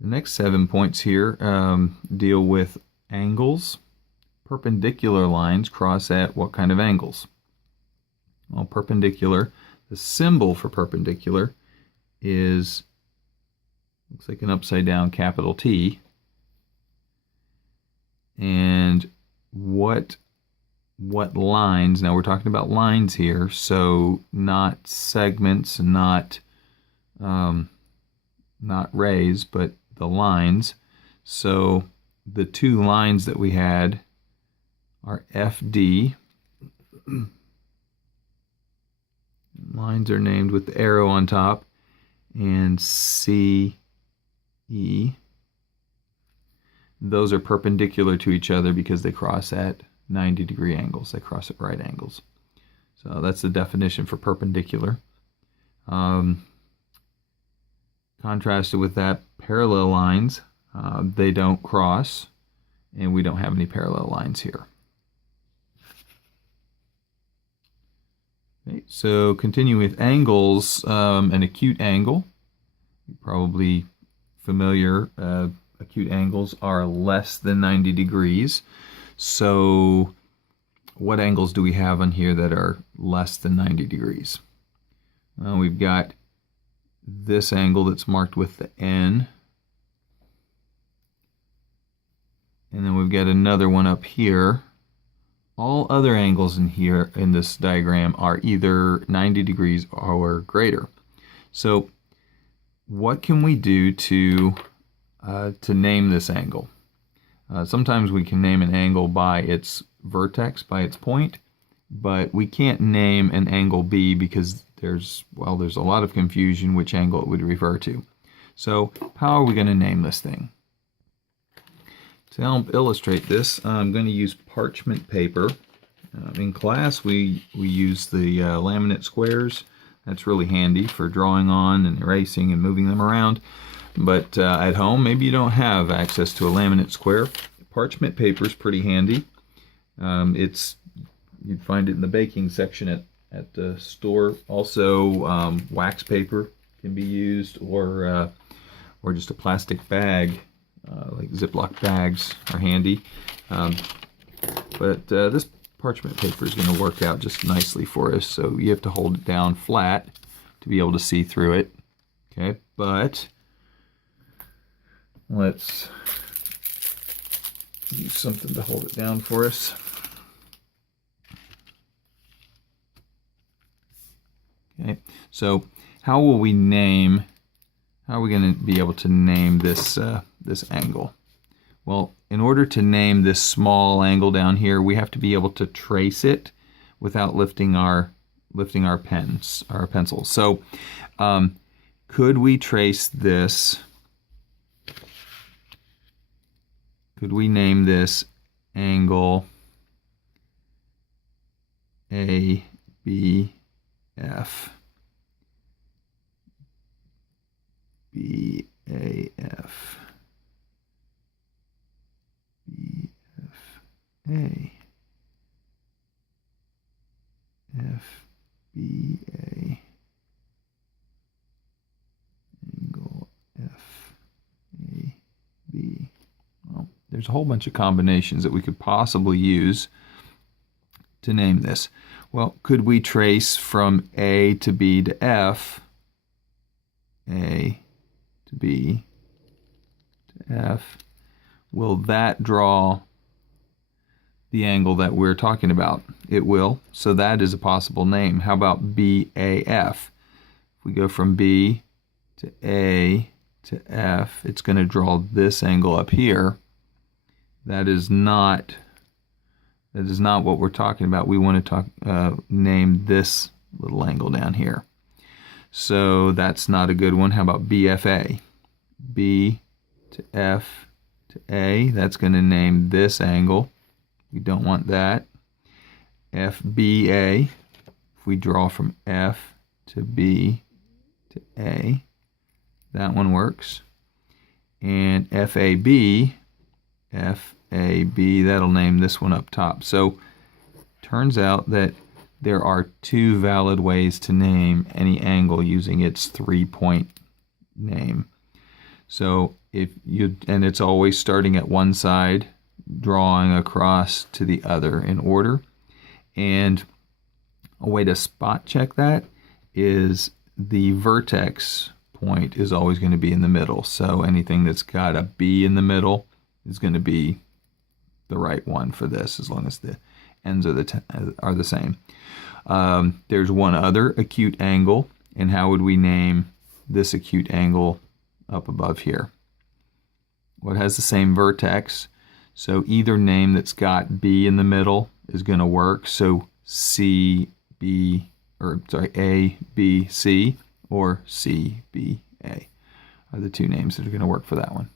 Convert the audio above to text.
The next 7 points here deal with angles. Perpendicular lines cross at what kind of angles? Well, perpendicular, the symbol for perpendicular is, looks like an upside down capital T. And what lines, now we're talking about lines here, so not segments, not rays, but the lines. So the two lines that we had are FD. Lines are named with the arrow on top, and CE. Those are perpendicular to each other because they cross at 90-degree angles. They cross at right angles. So that's the definition for perpendicular. Contrasted with that, parallel lines, they don't cross, and we don't have any parallel lines here. Okay, so continue with angles. An acute angle, you're probably familiar. Acute angles are less than 90 degrees. So what angles do we have on here that are less than 90 degrees? Well, we've got this angle that's marked with the N. And then we've got another one up here. All other angles in here in this diagram are either 90 degrees or greater. So what can we do to name this angle? Sometimes we can name an angle by its vertex, by its point, but we can't name an angle B because there's a lot of confusion which angle it would refer to. So how are we going to name this thing? To help illustrate this, I'm going to use parchment paper. In class, we use the laminate squares. That's really handy for drawing on and erasing and moving them around. But at home, maybe you don't have access to a laminate square. Parchment paper is pretty handy. You'd find it in the baking section at the store. Also, wax paper can be used, or just a plastic bag, like Ziploc bags are handy. But this parchment paper is going to work out just nicely for us. So you have to hold it down flat to be able to see through it. Okay, but let's use something to hold it down for us. Okay, so how are we going to be able to name this angle? Well, in order to name this small angle down here, we have to be able to trace it without lifting our pencils. So could we trace this? Could we name this angle ABF? BAF. BFA. FBA. Angle FAB. Well, there's a whole bunch of combinations that we could possibly use to name this. Well, could we trace from A to B to F, A to B to F? Will that draw the angle that we're talking about? It will. So that is a possible name. How about BAF? If we go from B to A to F, it's going to draw this angle up here. That is not what we're talking about. We want to name this little angle down here. So that's not a good one. How about BFA? B to F to A. That's going to name this angle. We don't want that. FBA. If we draw from F to B to A, that one works. And FAB, that'll name this one up top. So turns out that there are two valid ways to name any angle using its 3-point name. So and it's always starting at one side, drawing across to the other in order. And a way to spot check that is the vertex point is always going to be in the middle. So anything that's got a B in the middle is going to be the right one for this, as long as the ends are the same. There's one other acute angle, and how would we name this acute angle up above here? Well, it has the same vertex, so either name that's got B in the middle is going to work. So A, B, C, or C, B, A are the two names that are going to work for that one.